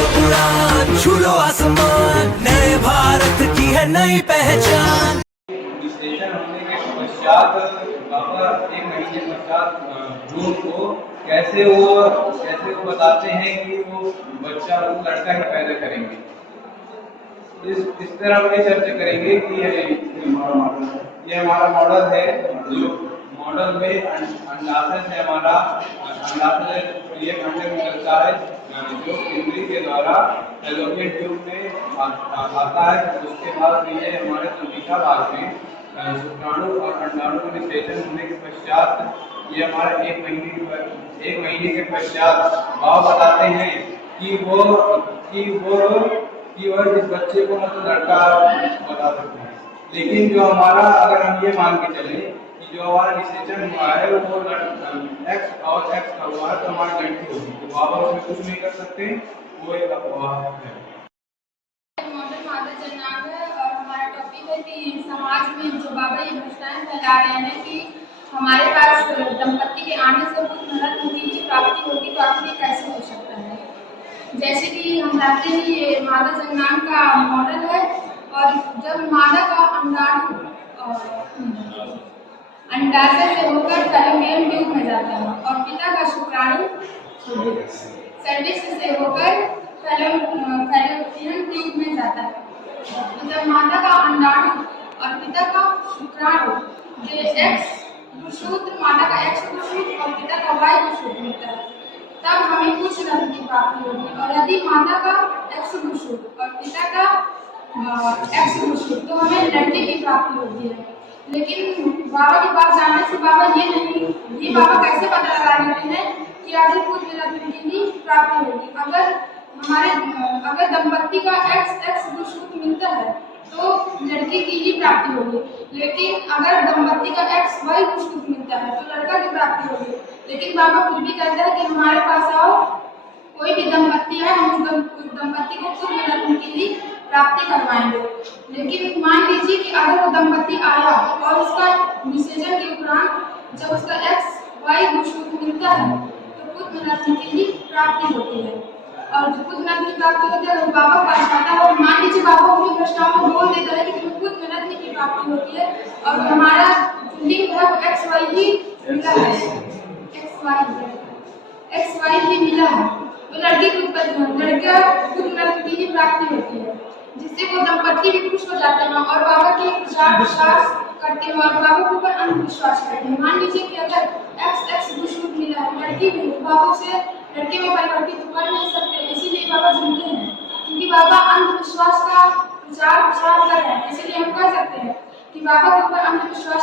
लो उड़ान, छू लो आसमान, नए भारत की है नई पहचान। विश्लेषण होने के पश्चात बाबा एक महीने पश्चात जून को कैसे वो बताते हैं कि वो बच्चा लड़का ही पैदा करेंगे। इस तरह हम ये चर्चा करेंगे कि ये हमारा मॉडल है, जो मॉडल में अंडाशय से हमारा अंडाशय ये अंडे में चलता है, जो इंद्री के द्वारा फैलोपियन ट्यूब में आता है। उसके बाद ये हमारे तंत्रिका भाग में शुक्राणु और अंडाणु का निषेचन होने के पश्चात ये हमारा एक महीने के पश्चात भाव बताते हैं कि वह इस बच्चे को मतलब लड़का बता सकते हैं। लेकिन जो हमारा, अगर हम ये मान के चले कि जो हमारा निषेचन हुआ है वो एक्स और एक्स का हुआ है, तो हमारी लड़की होगी, तो बाबा उसमें कुछ नहीं कर सकते, वो एक अफवाह है। मॉडल माता जननाम है और हमारा टॉपिक है कि समाज में जो बाबा ये घोषणाएं फैला रहे हैं कि हमारे पास दंपत्ति के आने से कुछ नरक मुक्ति की प्राप्ति होगी, तो आखिर ये कैसे हो सकता है। जैसे कि हम जानते हैं ये माता जननाम का मॉडल है, और जब मादा का अंडाशय से होकर फैलोपियन ट्यूब में जाता है और पिता का शुक्राणु सर्विक्स से होकर फैलोपियन ट्यूब में जाता है। जब माता का अंडाणु और पिता का शुक्राणु एक्स गुणसूत्र, माता का एक्स गुणसूत्र और पिता का वाई गुणसूत्र मिलता है, तब हमें कुछ रत्न की प्राप्ति होगी। और यदि माता का एक्स गुणसूत्र और पिता का एक्स गुणसूत्र, तो हमें लड़के की प्राप्ति होती है। लेकिन बाबा के पास जाने से बाबा ये बाबा कैसे पता लगा लेते हैं कि आखिर कुछ रत्न की ही प्राप्ति होगी। अगर दंपत्ति का एक्स गुणसूत्र मिलता है तो लड़की की ही प्राप्ति होगी, लेकिन अगर दंपत्ति का एक्स वाई गुणसूत्र मिलता है तो लड़का की प्राप्ति होगी। लेकिन बाबा फिर भी कहता है कि हमारे पास आओ, कोई भी दंपत्ति है, हम उस दंपत्ति को खुद रत्न की ही प्राप्ति करवाएंगे। लेकिन मान लीजिए कि अगर वो दंपत्ति आया और उसका विसर्जन के उपरांत जब उसका एक्स वाई गुणसूत्र मिलता है तो खुद रत्न की ही प्राप्ति होती है। और जो खुद रत्न की प्राप्ति होती है, अगर बाबा पास आता है और मान लीजिए बाबा उन्हीं प्रश्नों में बोल देता है कि खुद रत्न की प्राप्ति होती है और हमारा लिंग है वो एक्स वाई ही मिला है, एक्स वाई ही मिला है, तो लड़की लड़का खुद रत्न की ही प्राप्ति होती है, जिससे वो दंपत्ति भी खुश हो जाते हैं और बाबा के प्रचार विश्वास करते हैं और बाबा के ऊपर अंधविश्वास करते हैं। मान लीजिए कि अगर एक्स गुणसूत्र मिला है, लड़की भी बाबा से लड़के में परिवर्तित कर नहीं सकते, इसीलिए बाबा झूठे हैं, क्योंकि बाबा अंधविश्वास का प्रचार कर रहे हैं। इसीलिए हम कह सकते हैं कि बाबा के ऊपर अंधविश्वास